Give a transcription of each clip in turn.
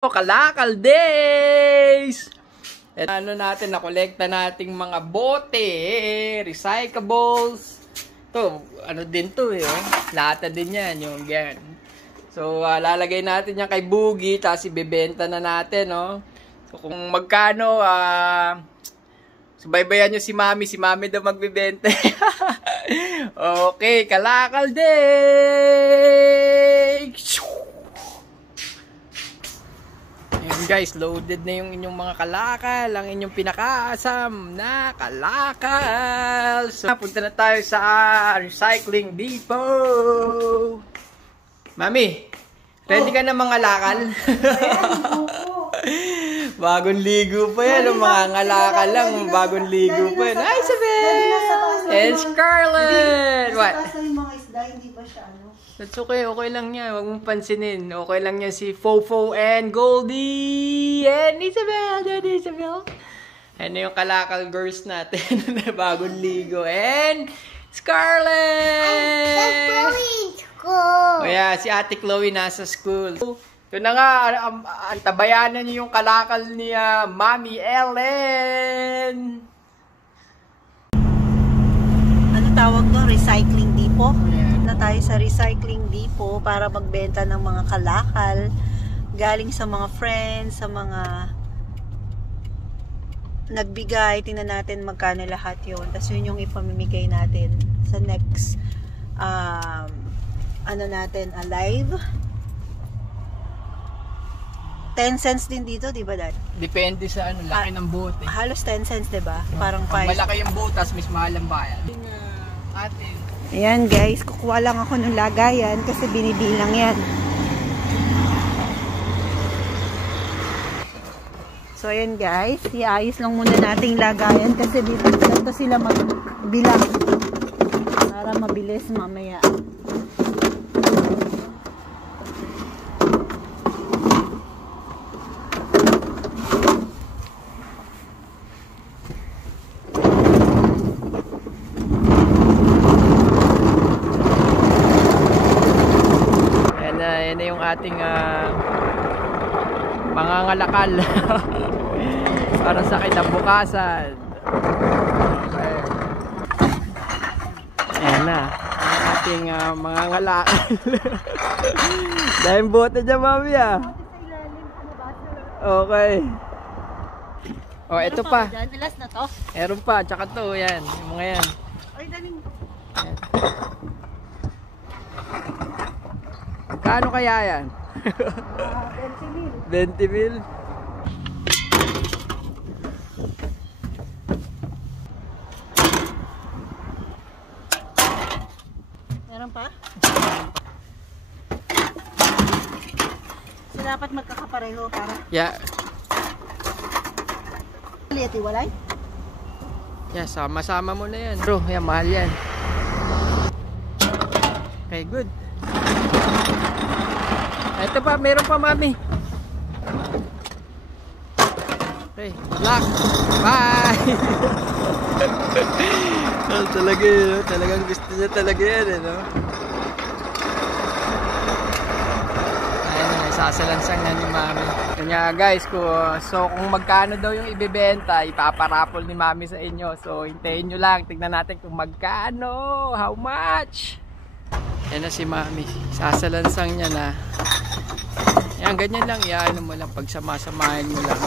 Kalakal days! At ano natin, nakolekta nating mga bote, recyclables. To, ano din to eh, oh. Lata din yan, yung yan. So, lalagay natin yan kay Boogie, tapos ibebenta na natin, no? So, kung magkano, subaybayan nyo si Mami daw magbebenta. Okay, Kalakal days! Ayan guys, loaded na yung inyong mga kalakal, ang inyong pinakaasam na kalakal. So, punta na tayo sa recycling depot. Mami, ready ka na mga kalakal? Bagong ligo pa yan, mga kalakal lang, bagong ligo pa yan. Hi, Isabel! And Scarlett! What? Hindi ba siya ano? That's okay, okay lang yan. Huwag mong pansinin. Okay lang yan si Fofo and Goldie and Isabel. Isabel. Ano yung kalakal girls natin na bagong ligo. And Scarlett! I'm going to school. O yeah, si Ate Chloe nasa school. Ito na nga, antabayanan niyo yung kalakal ni Mami Ellen. Ano tawag doon? Recycling depot? Na tayo sa recycling depot para magbenta ng mga kalakal galing sa mga friends, sa mga nagbigay. Tingnan natin magkano lahat yun. Tapos yun yung ipamimigay natin sa next ano natin, alive. 10 cents din dito, di ba dad? Depende sa ano, laki ng bote. Halos 10 cents, di ba? Parang 5. Malaki yung bote, mas mahal ang bayan. Ate. Ayan guys, kukuha lang ako ng lagayan kasi binibilang yan. So ayan guys, iayos lang muna nating lagayan kasi dito sila magbilang para mabilis mamaya. Yan na yung ating mangangalakal para sa kinabukasan. Okay. Ayan na ang ating mangangalakal. Dahil bote dyan, Mami Okay. Oh, ito pa. Last na to? Meron pa, tsaka to, yan. Yung mga yan. Ay, daming. Kano kaya yan? 20 mil. 20 mil? Meron pa? So dapat magkakapareho para Yeah. lihat iwalay? Yeah, sama-sama mo na yan. Bro, yan, mahal yan. Okay, good. Ito pa, meron pa, Mami. Okay, luck. Bye! Oh, talaga yun, no? Talagang gusto niya talaga yan, no? Ayan na, sasalansang na ni Mami. Kanya guys, so kung magkano daw yung ibebenta, ipaparapol ni Mami sa inyo. So, hintayin nyo lang. Tignan natin kung magkano. How much? Yan na si Mami. Sasalansang niya na. Yan, ganyan lang. Yan mo lang. Pagsama-samahin mo lang.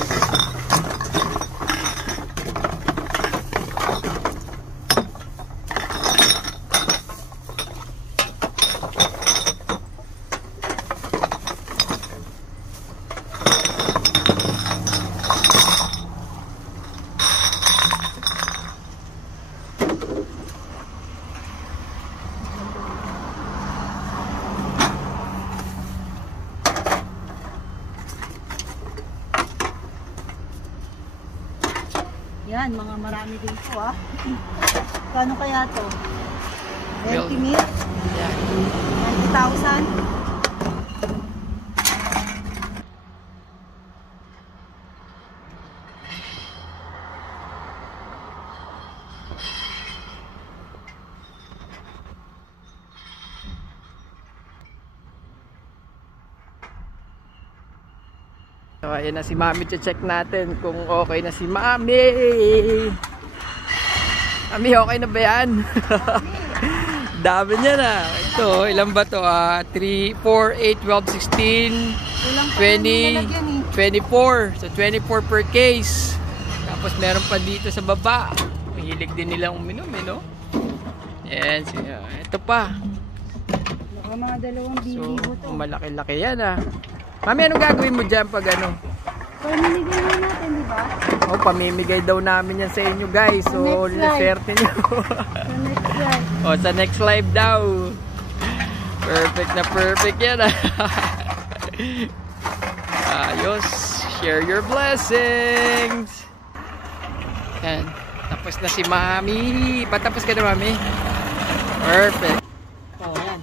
Yan, mga marami din po Kano kaya to? 20 mil? Yeah. 90,000? So ayan na si Mami, check natin kung okay na si Mami. Mami, okay na ba yan? Dami niya na. Ito, ilan ba to? 3, 4, 8, 12, 16, 20, 24. So 24 per case. Tapos meron pa dito sa baba. Mahilig din nilang uminom, no? Yan, ito pa. Baka mga 2 bilibo to. So, malaki-laki yan Mami, anong gagawin mo dyan pag ano? Pamimigay na natin, di ba? Oh, pamimigay daw namin yan sa inyo guys. So, swerte nyo. Sa next live. Oh, sa next live daw. Perfect na perfect yan Ayos. Share your blessings. Yan. Tapos na si Mami. Patapos ka na, Mami? Perfect. Oh, yan.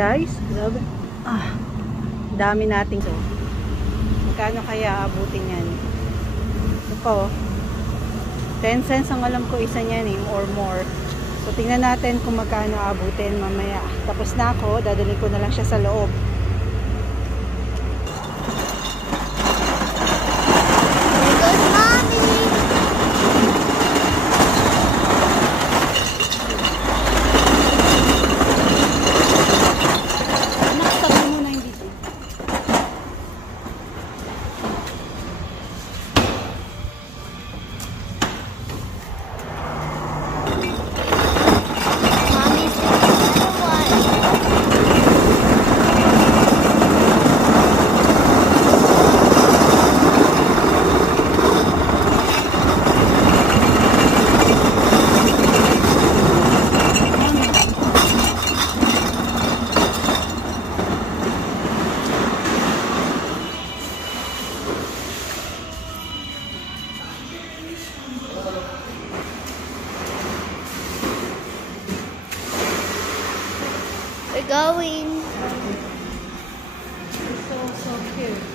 guys. Grabe. Dami nating to. Magkano kaya abutin yan? Ito. 10 cents ang alam ko isa niyan or more. So tingnan natin kung magkano abutin mamaya. Tapos na ako, dadalhin ko na lang siya sa loob. Good morning! Nakatabi mo na yung dito. Mommy's another one. We're going. So cute.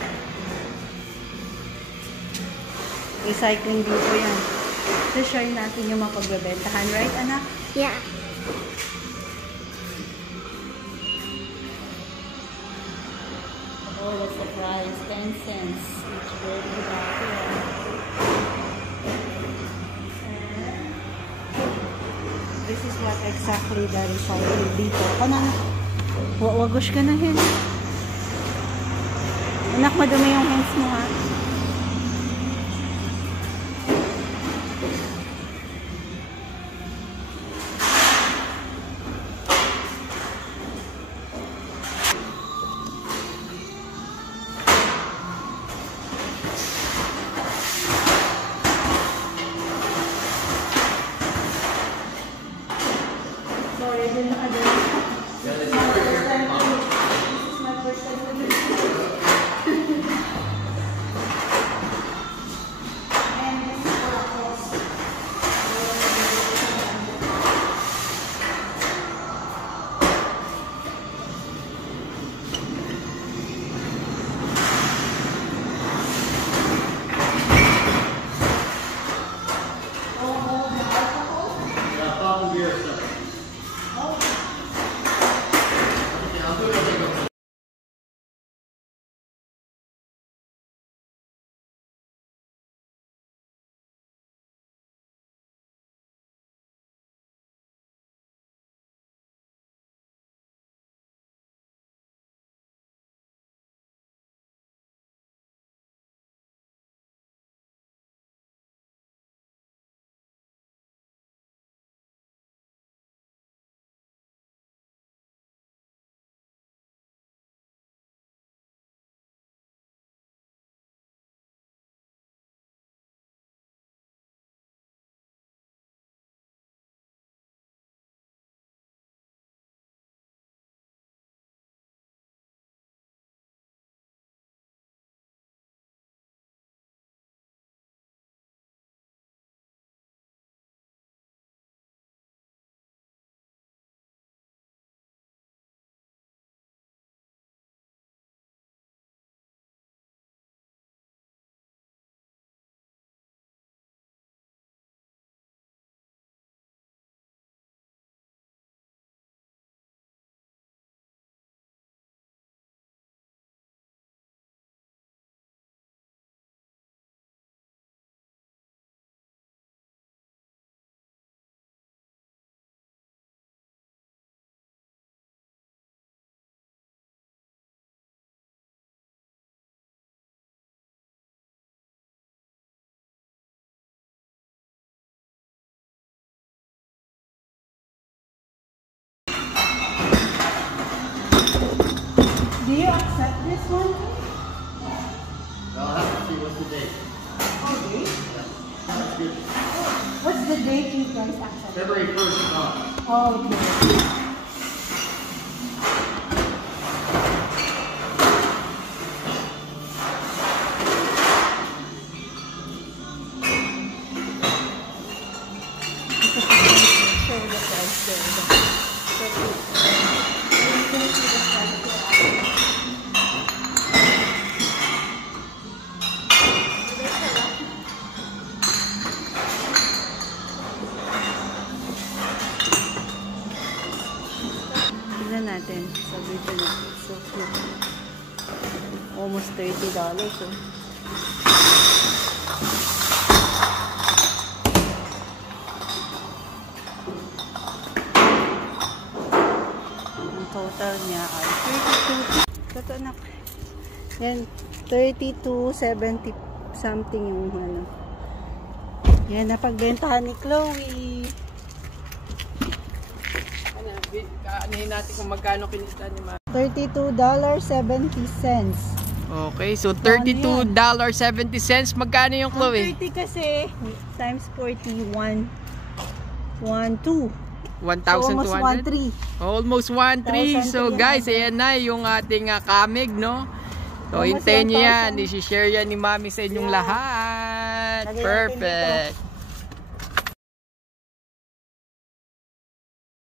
Recycling dito yan. So, share natin yung mga pagbebentahan. Right, anak? Yeah. Oh, that's the price. 10 cents. It's very good. This is what exactly the recycling dito. Ano? Wagush ka na, Hen. Anak, madumi yung hands mo, ha? Sorry, dun na ka dun. This is my first time to do this. And this is for a cost. Do you accept this one? I'll have to see what's the date. Oh, date? That's good. What's the date you guys accept? February 1st is on. Oh, okay. Show the price there. finish with this one. Tignan natin sa video na. So cute. Almost $30. So. Ang total niya ay 32. Totoo na. Yan, 32.70 something yung ano. Yan, napagbentahan ni Chloe. Kaanahin natin kung magkano kinita ni Mami. $32.70. Okay, so $32.70. Magkano yung Ang Chloe? 30 kasi times 41. 1.2. 1,200? Almost 1,300. So guys, ayan na yung ating kamig, no? So Almost hintayin nyo yan. 1,000. I-share yan ni Mami sa inyong lahat. Lagay natin Perfect.